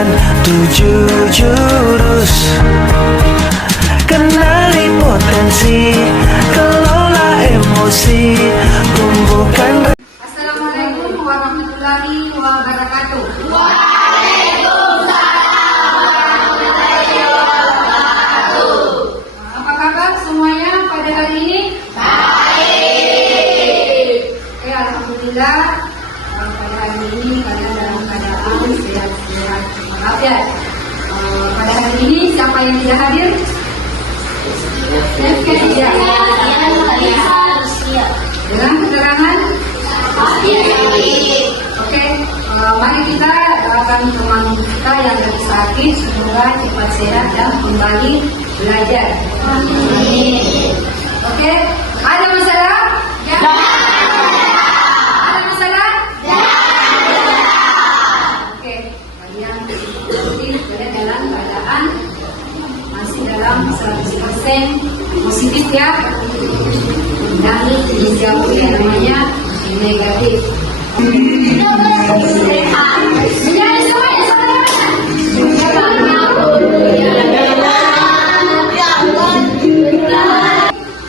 jalan 7 jurus. Kenali potensi, kelola emosi, tumbuhkan. Assalamualaikum warahmatullahi wabarakatuh. Apa kabar semuanya pada hari ini? Baik. Alhamdulillah pada hari ini kalian dalam keadaan sehat-sehat walafiat. Pada hari ini siapa yang tidak hadir? Ya. Dengan keterangan? Oke, mari kita doakan teman kita yang lagi sakit semoga cepat sehat dan kembali belajar. Amin. Oke, ada masalah? Ya. Ada masalah? Ya. Oke, kalian dalam keadaan masih dalam 100% positif ya. Dan dijauhi yang namanya negatif.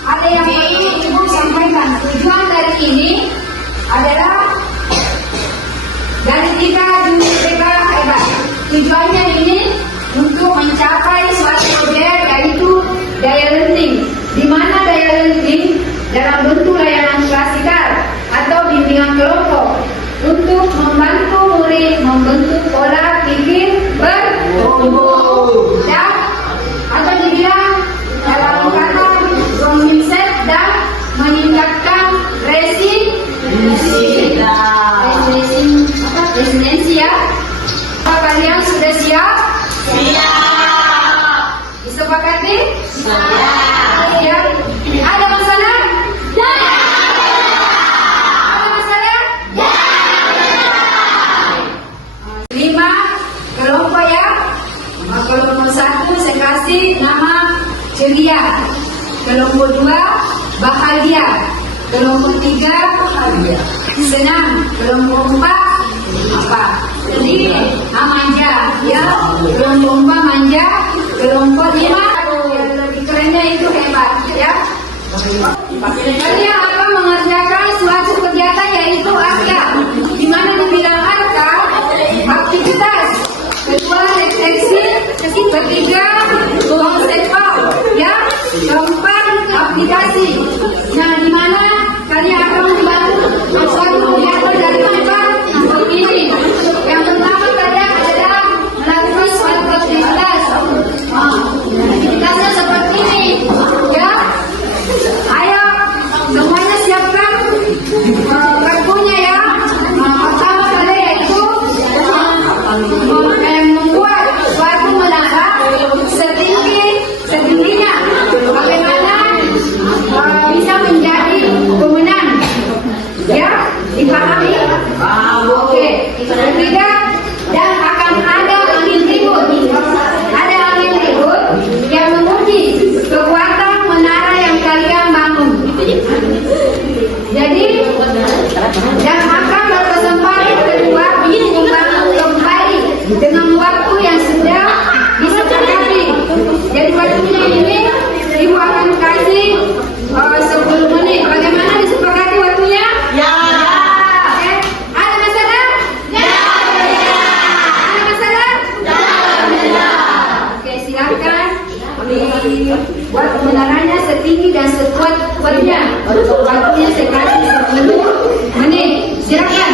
Ada yang perlu Ibu sampaikan. Tujuan dari ini adalah dari 3 hebat. Tujuannya ini untuk mencapai suatu objek yaitu daya lenting. Di mana daya lenting dalam bentuk layanan klasikal atau bimbingan kelompok untuk membantu murid membentuk pola pikir bertumbuh dan atau dibilang dalam kata growth mindset dan meningkatkan resiliensi ya. Apa kalian sudah siap? Siap. Disepakati? Siap. Siap. Ada masalah? Ya. Ada masalah? Ya. 5 kelompok ya. Kelompok 1 saya kasih nama ceria. Kelompok 2 bahagia. Kelompok 3 senang. Kelompok 4 apa? Sedih, manja ya. Kelompok 4 manja. Kelompok 5 yang lebih kerennya itu hebat ya. Kalian akan mengerjakan suatu kegiatan yaitu ARKA, di mana dibilang ARKA aktivitas, kedua refleksi, ketiga konseptual, ya, keempat aplikasi. Nah, di mana kalian akan membantu suatu kegiatan dari tempat ini. Yang pertama kalian adalah melakukan suatu aktivitas. Aktivitasnya seperti ini, ya. Ayo semuanya siapkan kartunya ya. Pertama kali yaitu membuat suatu menara setingginya. Bagaimana bisa menjadi pemenang? Ya, dipahami? Oke. Ketiga, dan akan ada angin ribut. Ada angin ribut yang menguji kekuatan menara yang kalian bangun. Jadi, dan akan berkesempatan kedua membangun kembali dengan waktu yang sudah disepakati. Jadi waktunya ini Ibu akan kasih 10 menit. Bagaimana disepakati waktunya? Ya. Oke. Ada masalah? Ya. Ada masalah? Ya. Oke, silakan buat menaranya setinggi dan sekuat-kuatnya. Waktunya saya kasih 10 menit. Silakan.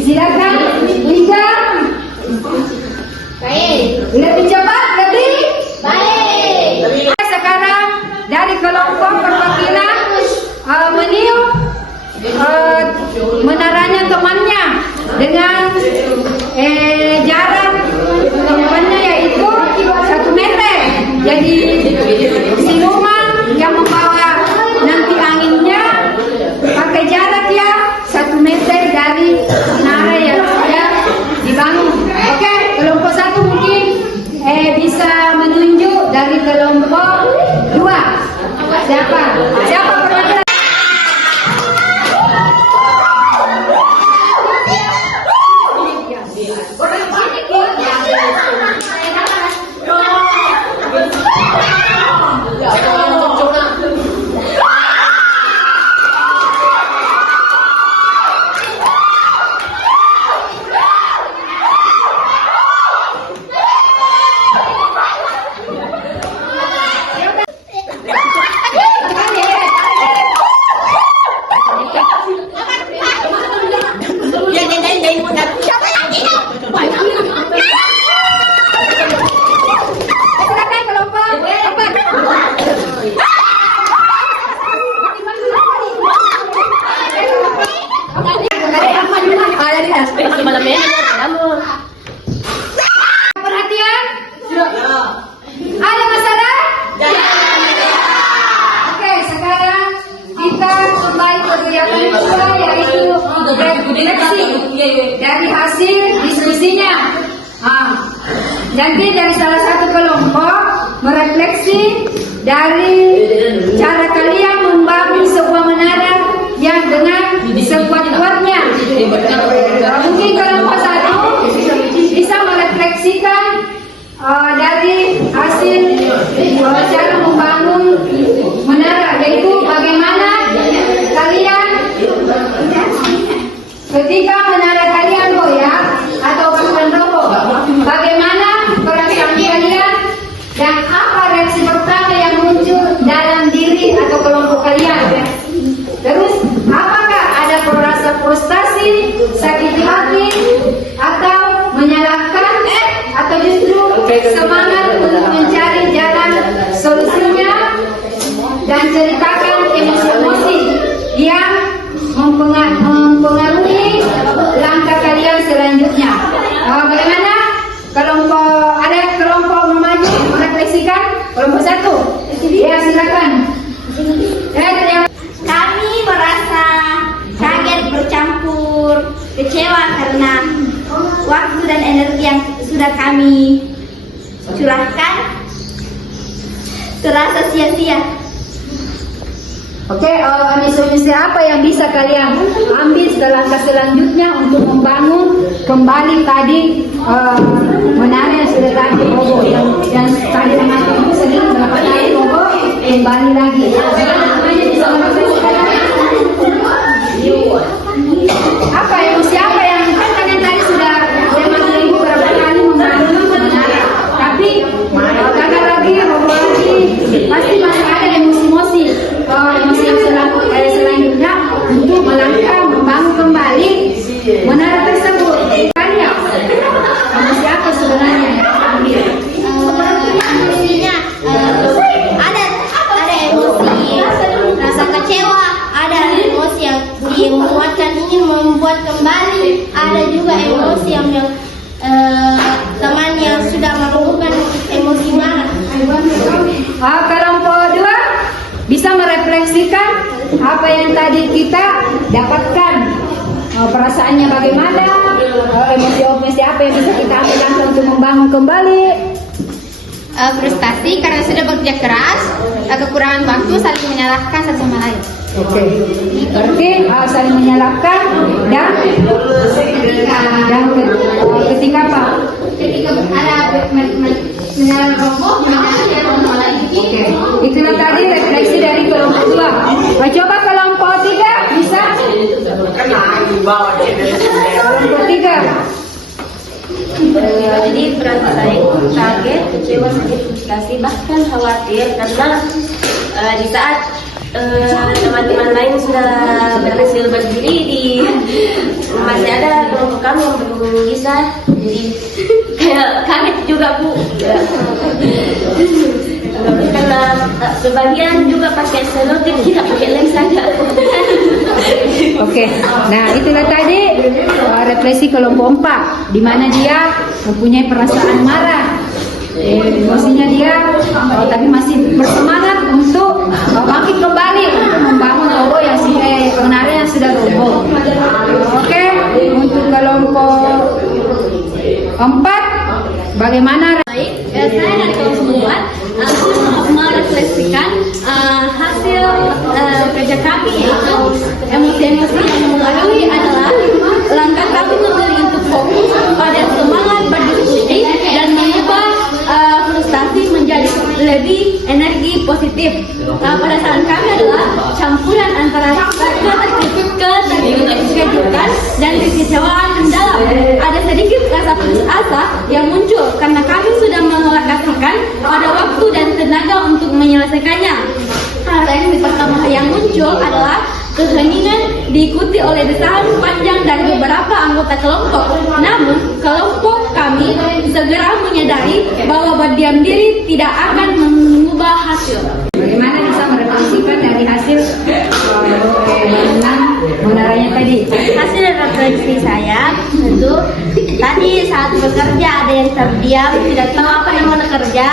Silakan, Lisa. Baik. Lebih cepat, lebih Baik. Sekarang dari kelompok perwakilan meniup menaranya temannya dengan jarak temannya yaitu 1 meter. Jadi si rumah yang membawa nanti anginnya pakai jarak ya 1 meter dari menara yang sudah dibangun. Oke, kelompok 1 mungkin bisa menunjuk dari kelompok 2. Siapa? Siapa perwakilan? Silakan kelompok 4. Perhatian. Ada masalah? Oke, sekarang kita kembali ke kegiatan kedua yaitu refleksi dari hasil diskusinya. Nanti dari salah satu kelompok merefleksi dari cara kalian membangun sebuah menara yang dengan sekuat-kuatnya. Mungkin kelompok 1 bisa merefleksikan dari hasil cara membangun menara, yaitu bagaimana kalian ketika menara kalian goyah atau bahkan roboh, bagaimana perasaan kalian dan apa reaksi pertama yang muncul dalam diri atau kelompok kalian. Terus apakah ada rasa frustasi, sakit hati, atau menyalahkan, atau justru semangat untuk mencari jalan solusinya dan ceritakan emosi-emosi yang mempengaruhi langkah kalian selanjutnya. Bagaimana? Ada kelompok maju merefleksikan? Kelompok 1. Ya, silakan. Kami merasa kaget bercampur kecewa karena waktu dan energi yang sudah kami curahkan terasa sia-sia. Oke, misi apa yang bisa kalian ambil langkah selanjutnya untuk membangun kembali tadi menara yang sudah tadi roboh, yang tadi teman-teman sering berapa kali roboh, kembali lagi. Apa emosi apa yang kan kalian tadi sudah ibu berapa kali membangun menara, tapi gagal lagi, roboh lagi, pasti masih ada emosi-emosi yang selanjutnya untuk melangkah membangun kembali menara tersebut. Kalian emosi apa sebenarnya? Emosinya ada emosi rasa kecewa, ada emosi yang menguatkan ingin membuat kembali, ada juga emosi yang teman yang sudah melakukan emosi marah. Kelompok 2 bisa merefleksikan apa yang tadi kita dapatkan, perasaannya bagaimana, emosi apa yang bisa kita ambil langkah untuk membangun kembali. Frustasi karena sudah bekerja keras, kekurangan waktu, saling menyalahkan satu sama lain. Oke, berarti saling menyalahkan dan ketika apa? Ketika ada menyalahkan kelompok, Oke, itulah tadi refleksi dari kelompok 2. Coba kelompok 3 bisa? Kelompok 3. Jadi perasaan saya itu kaget, kecewa, sedih, frustasi, bahkan khawatir karena di saat teman-teman lain sudah berhasil berdiri di masih ada kelompok kami yang belum bisa, jadi kayak kaget juga Bu. Karena sebagian juga pakai selotip, tidak pakai lem saja. Oke, nah itulah tadi refleksi kelompok 4, di mana dia mempunyai perasaan marah, emosinya dia, tapi masih bersemangat untuk bangkit kembali untuk membangun logo yang sebenarnya sudah roboh. Oke, untuk kelompok 4, bagaimana? Saya dari kelompok 4 merefleksikan hasil kerja kami, yaitu emosi-emosi yang mempengaruhi adalah langkah kami memilih untuk fokus pada semangat berdiskusi dan mengubah frustasi menjadi lebih energi positif. Perasaan kami adalah campuran antara keterkejutan dan kekecewaan mendalam. Ada sedikit rasa putus asa yang muncul karena kami sudah mengalokasikan pada waktu dan tenaga untuk menyelesaikannya. Rasa yang pertama yang muncul adalah keheningan diikuti oleh desahan panjang dari beberapa anggota kelompok. Namun, kelompok kami segera menyadari bahwa berdiam diri tidak akan mengubah hasil. Bagaimana bisa merefleksikan dari hasil bangunan menaranya tadi? Hasil refleksi saya tentu tadi saat bekerja ada yang terdiam, tidak tahu apa yang mau kerja.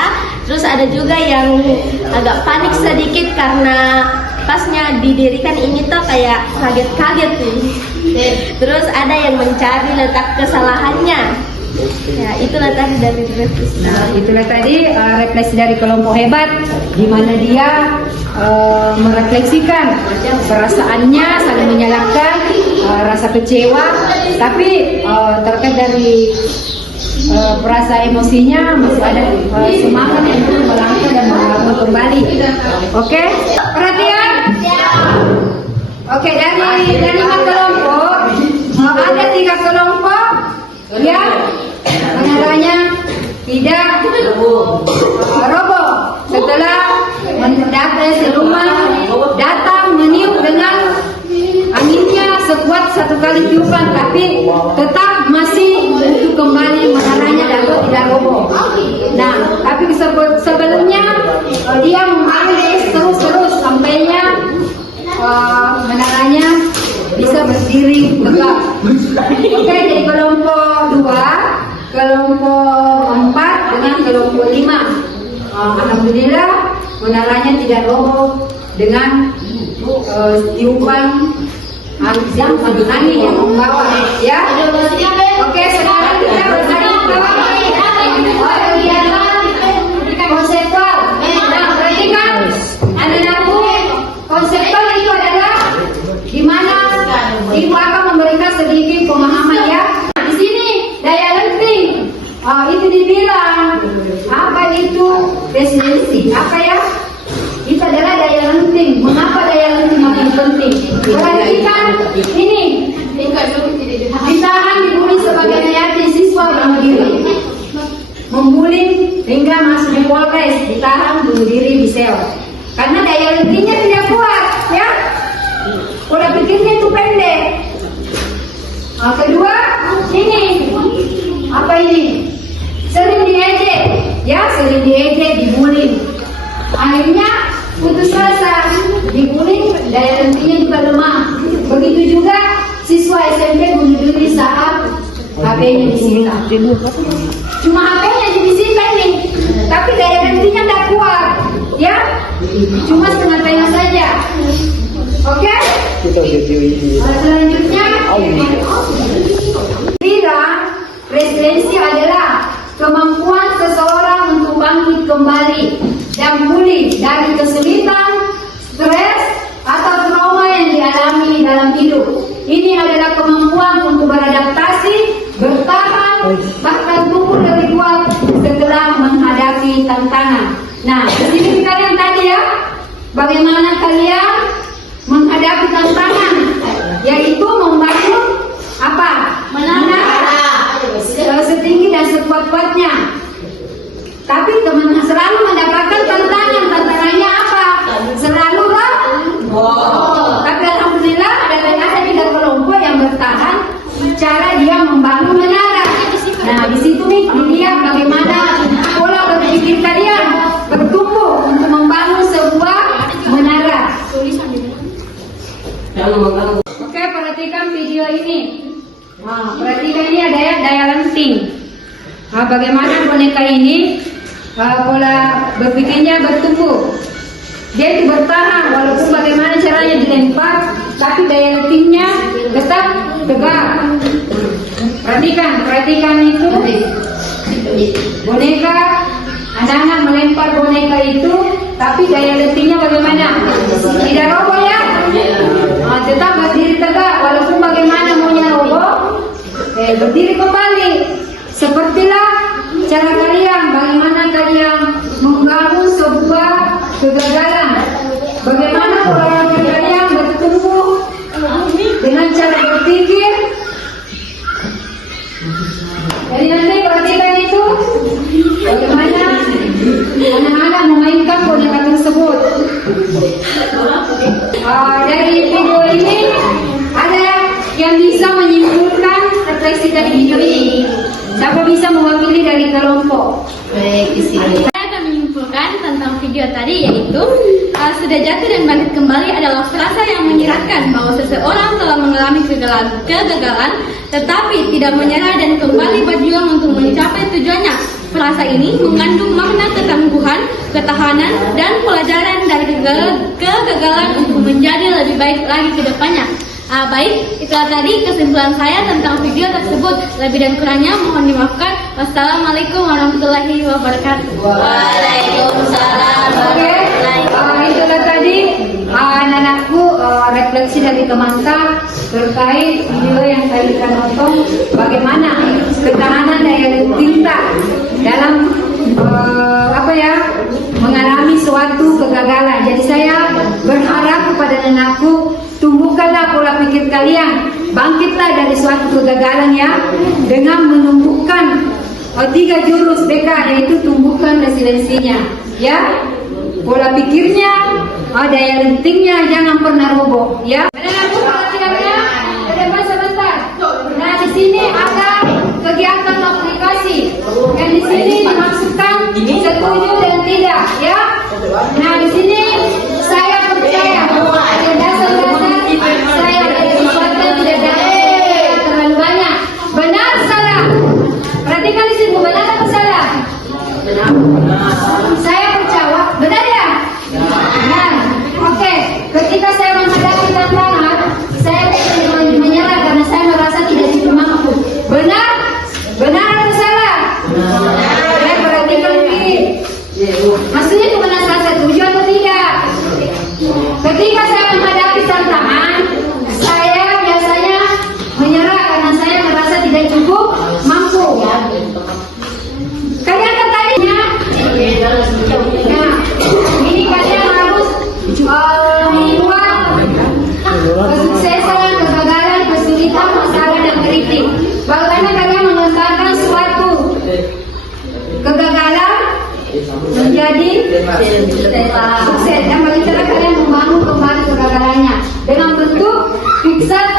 Terus ada juga yang agak panik sedikit karena pasnya didirikan ini tuh kayak kaget-kaget nih. Terus ada yang mencari letak kesalahannya. Ya, itulah tadi dari refleksi. Nah, itulah tadi refleksi dari kelompok hebat, di mana dia merefleksikan perasaannya, saling menyalahkan, rasa kecewa, tapi terkait dari perasaan emosinya masih ada semangat untuk melangkah dan membangun kembali. Oke, perhatian. Oke, dari 5 kelompok ada 3 kelompok yang menaranya tidak roboh setelah mendapat rumah datang meniup dengan anginnya sekuat 1 kali tiupan, tapi tetap masih untuk kembali menaranya dapat tidak roboh. Nah, tapi sebelumnya dia membangun terus sampainya menaranya bisa berdiri tegak. Oke, jadi kelompok 2, kelompok 4 dengan kelompok 5. Alhamdulillah menaranya tidak roboh dengan tiupan angin yang membawa, ya. Oke, sekarang kita bersama konseptual. Nah, perhatikan anak-anakku, konseptual itu adalah di mana ibu akan memberikan sedikit pemahaman, ya. Di sini daya lenting, itu dibilang apa itu resiliensi, apa ya? Itu adalah daya lenting. Mengapa daya lenting makin penting? Perhatikan ini, ditahan dibully sebagai yatim, siswa bunuh diri, membuli hingga masuk di Polres, ditahan bunuh diri di sel karena daya lentingnya tidak kuat, ya. Pola pikirnya itu pendek. Kedua, ini apa ini? Sering diejek, ya, sering diejek, dibully. Akhirnya putus asa, dibully, daya lentingnya juga lemah. Begitu juga siswa SMP bunuh diri saat HP-nya disita. Cuma HP-nya disita ini, tapi daya lentingnya tidak kuat, ya. Cuma setengah-setengah saja. Oke? Selanjutnya, bilang resiliensi adalah kemampuan seseorang untuk bangkit kembali dan pulih dari kesulitan, stres, atau trauma yang dialami dalam hidup. Ini adalah kemampuan untuk beradaptasi, bertahan, bahkan tumbuh lebih kuat setelah menghadapi tantangan. Nah, di sini kita lihat tadi, ya, bagaimana kalian menghadapi tantangan, yaitu membangun apa? Menara setinggi dan sekuat-kuatnya. Tapi teman selalu mendapatkan tantangan. Tantangannya apa? Selalu tapi alhamdulillah ada 3 kelompok yang bertahan cara dia membangun menara. Nah, di situ nih dilihat bagaimana pola berpikir kalian bertumbuh untuk membangun sebuah menara. Oke, perhatikan video ini. Nah, perhatikan ini ada daya lenting. Nah, bagaimana boneka ini pola berpikirnya bertumbuh. Dia itu bertahan walaupun bagaimana caranya dilempar, tapi daya lentingnya tetap tegak. Perhatikan itu boneka, anak-anak melempar boneka itu, tapi daya lentingnya bagaimana? Tidak roboh ya? Tetap berdiri tegak walaupun bagaimana maunya roboh, berdiri kembali. Sepertilah cara kalian, bagaimana kalian membangun sebuah kegagalan. Bagaimana pola pikir kalian bertumbuh dengan cara berpikir. Jadi nanti perhatikan itu bagaimana anak-anak memainkan boneka tersebut. Dari video ini ada yang bisa menyimpulkan refleksi dari video ini. Siapa bisa mewakili dari kelompok? Saya akan menyimpulkan tentang video tadi, yaitu sudah jatuh dan bangkit kembali adalah frasa yang menyiratkan bahwa seseorang telah mengalami kegagalan tetapi tidak menyerah dan kembali berjuang untuk mencapai tujuannya. Frasa ini mengandung makna ketangguhan, ketahanan, dan pelajaran dari kegagalan untuk menjadi lebih baik lagi ke depannya. Baik, itulah tadi kesimpulan saya tentang video tersebut. Lebih dan kurangnya mohon dimaafkan. Wassalamualaikum warahmatullahi wabarakatuh. Waalaikumsalam. Oke, itulah tadi anak-anakku refleksi dari teman-teman terkait video yang tadi kita nonton, bagaimana ketahanan daya lenting dalam mengalami suatu kegagalan. Jadi saya berharap kepada anakku, tumbuhkanlah pola pikir kalian, bangkitlah dari suatu kegagalan ya, dengan menumbuhkan 3 jurus BK, yaitu tumbuhkan resiliensinya ya, pola pikirnya, daya lentingnya jangan pernah roboh ya. Anak-anakku perhatiannya ke depan sebentar. Nah, di sini ada kegiatan aplikasi yang di sini dimaksudkan setuju dan tidak ya. Nah, di sini saya percaya ada dasar-dasar saya dari sesuatu tidak terlalu banyak. Benar salah? Perhatikan di sini, benar atau salah? Saya percaya benar ya. Nah, oke. Ketika saya menghadapi tantangan, saya tidak menyerah karena saya merasa tidak cukup mampu. Benar? Benar atau salah? Saya perhatikan ini. Maksudnya bukan asal setuju atau tidak. Ketika saya menghadapi tantangan, saya biasanya menyerah karena saya merasa tidak cukup mampu. Kalian tertariknya? Nah, ini kalian harus membuat kesuksesan, kegagalan, kesulitan, masalah, dan kritik. Bagaimana kalian mengembangkan suatu kegagalan menjadi sukses, dan bagaimana kalian membangun kembali kegagalannya dengan bentuk fixed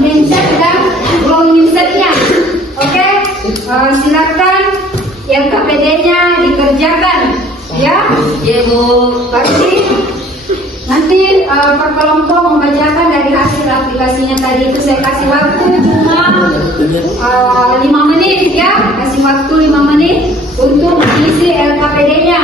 mindset dan growth mindsetnya. Oke, silakan yang KPD-nya dikerjakan ya. Bu. Pasti nanti per kelompok membacakan dari hasil aplikasinya tadi itu. Saya kasih waktu cuma 5 menit ya, kasih waktu 5 menit untuk mengisi LKPD-nya.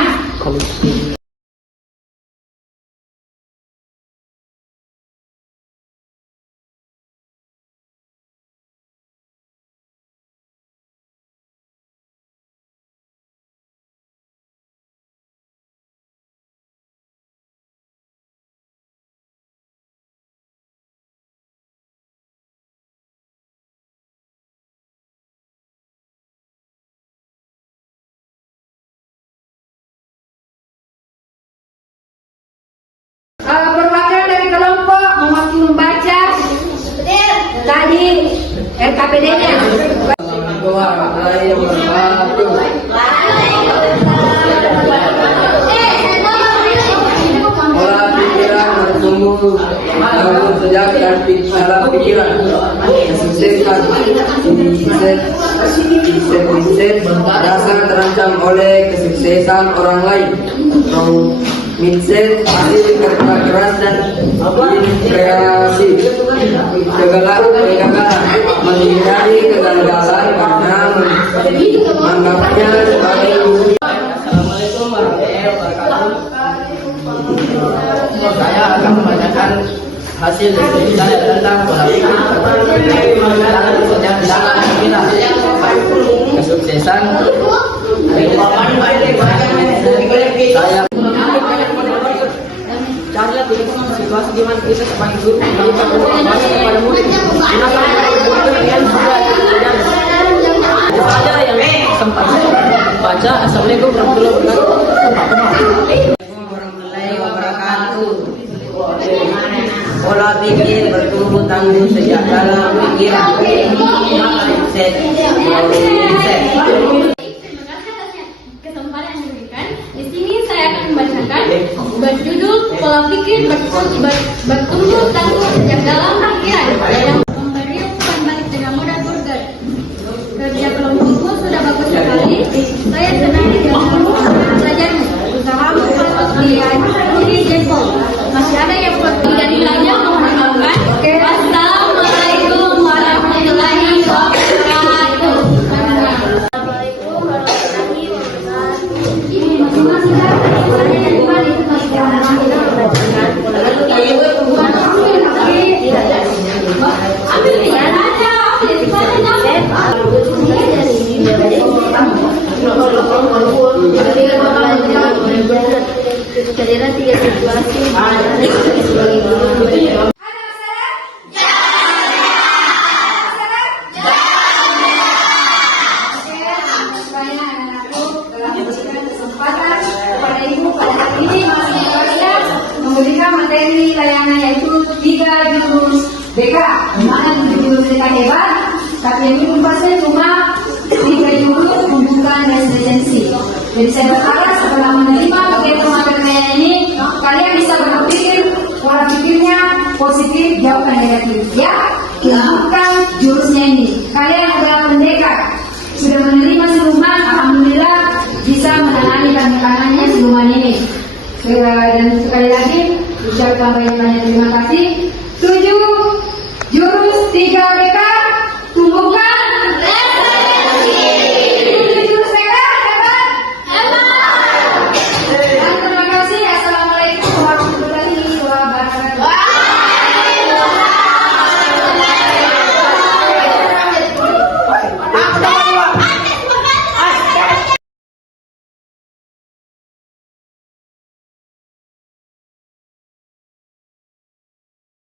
Perwakilan dari kelompok mewakili membaca tadi LKPD-nya. warahmatullahi wabarakatuh. Pola pikiran bertumbuh bangun sejak dan dalam pikiran. Kesuksesan mindset merasa terancam oleh kesuksesan orang lain. Mindset hasil kerja keras dan kreasi. Segala kegagalan menghindari kegagalan karena menganggapnya sebagai Assalamualaikum warahmatullahi wabarakatuh. Saya akan membacakan hasil dari saya tentang pola pikir kesuksesan. Saya carilah situasi di mana kita sebagai guru memberikan informasi kepada murid. Gunakan yang sudah terjadi. Ada yang sempat baca. Assalamualaikum warahmatullahi wabarakatuh. Pola pikir bertumbuh tangguh sejak dalam pikiran. Mindset. Kesempatan yang diberikan. Di sini saya akan membacakan berjudul pola pikir bertumbuh tangguh sejak dalam pikiran yang memberi umpan balik dengan modal burger. Kerja kelompokku sudah bagus sekali. Saya senang belajarmu. Usahamu patut diri jempol. Masih ada yang perlu dan nilainya mohon dimaafkan. Assalamualaikum warahmatullahi wabarakatuh. Jadilah tiga situasi sebagai guru. Memberikan materi layanan yaitu 3 jurus BK. Mana 7 jurus BK hebat, tapi yang minum pasien cuma 3 jurus pembukaan dan residensi. Jadi saya berharap setelah menerima kegiatan materi ini, kalian bisa berpikir pola pikirnya positif, jauhkan negatif. Ya, bukan jurusnya ini. Kalian sudah mendekat, sudah menerima siluman, alhamdulillah bisa menangani kanannya siluman ini. Dan sekali lagi ucapkan banyak terima kasih. 7 jurus 3 BK